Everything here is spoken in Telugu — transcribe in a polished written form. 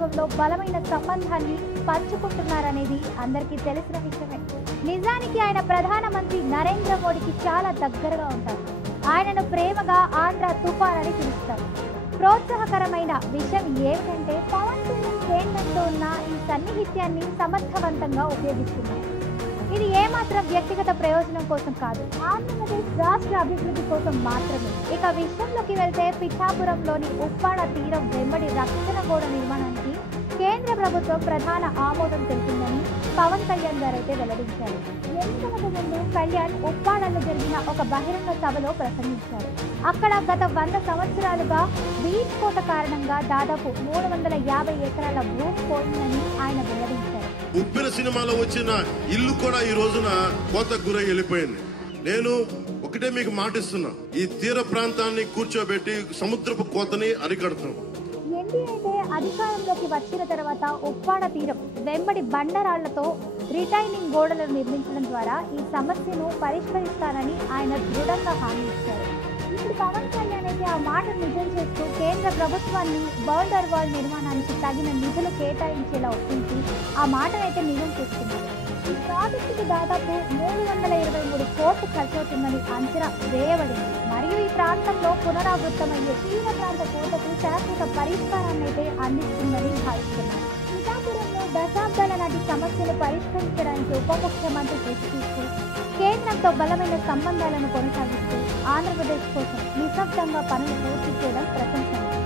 ప్రభుత్వంలో బలమైన సంబంధాన్ని పంచుకుంటున్నారనేది అందరికీ తెలిసిన విషయమే. నిజానికి ఆయన ప్రధానమంత్రి నరేంద్ర మోడీకి చాలా దగ్గరగా ఉంటారు. ఆయనను ప్రేమగా ఆంధ్ర తుఫాన్ అని పిలుస్తారు. ప్రోత్సాహకరమైన విషయం ఏమిటంటే పవన్ కళ్యాణ్ కేంద్రంతో ఉన్న ఈ సన్నిహిత్యాన్ని సమర్థవంతంగా ఉపయోగిస్తున్నారు. ఇది ఏమాత్రం వ్యక్తిగత ప్రయోజనం కోసం కాదు, ఆంధ్రప్రదేశ్ రాష్ట్ర అభివృద్ధి కోసం మాత్రమే. ఇక విషయంలోకి వెళ్తే పిఠాపురంలోని ఉప్పాడ తీరం వెంబడి రక్షణ గోడ నిర్మాణానికి కేంద్ర ప్రభుత్వం ప్రధాన ఆమోదం తెలిపిందని పవన్ కళ్యాణ్ గారు అయితే వెల్లడించారు. ఎన్నికలకు ముందు కళ్యాణ్ ఉప్పాడలో జరిగిన ఒక బహిరంగ సభలో ప్రసంగించారు. అక్కడ గత 100 సంవత్సరాలుగా బీచ్ కోట కారణంగా దాదాపు 350 ఎకరాల భూమి పోయిందని ఆయన వెల్లడించారు. ఉప్పిన సినిమాలో వచ్చిన ఇల్లు కూడా ఈ రోజున కోతకు గురై వెళ్ళిపోయింది. నేను ఒకటే మీకు మాటిస్తున్నా, ఈ తీర ప్రాంతాన్ని కూర్చోబెట్టి సముద్రపు కోతని అరికడతాం. ఎన్డీఏ అధికారంలోకి వచ్చిన తర్వాత ఉప్పాడ తీరం వెంబడి బండరాళ్లతో రిటైనింగ్ గోడలను నిర్మించడం ద్వారా ఈ సమస్యను పరిష్కరిస్తానని ఆయన దృఢంగా హామీ ఇచ్చారు. ఇప్పుడు పవన్ కళ్యాణ్ అయితే ఆ మాట నిజం చేస్తూ కేంద్ర ప్రభుత్వాన్ని బోర్డర్ వాల్ నిర్మాణానికి తగిన నిధులు కేటాయించేలా ఒప్పించి ఆ మాటనైతే నిజం చేస్తున్నారు. ఈ ప్రాజెక్టుకు దాదాపు 323 కోట్లు ఖర్చవుతుందని అంచనా వేయబడింది. మరియు ఈ ప్రాంతంలో పునరావృతమయ్యే తీర ప్రాంత కోతకు శాశ్వత పరిష్కారాన్ని అయితే అందిస్తుందని భావిస్తున్నారు. పిఠాపురంలో దశాబ్దాల నాటి సమస్యను పరిష్కరించడానికి ఉప ముఖ్యమంత్రి కృషి చేస్తూ కేంద్రంతో బలమైన సంబంధాలను కొనసాగిస్తూ ఆంధ్రప్రదేశ్ కోసం నిశ్శబ్దంగా పనులు పూర్తి చేయడం ప్రశంసనీయం.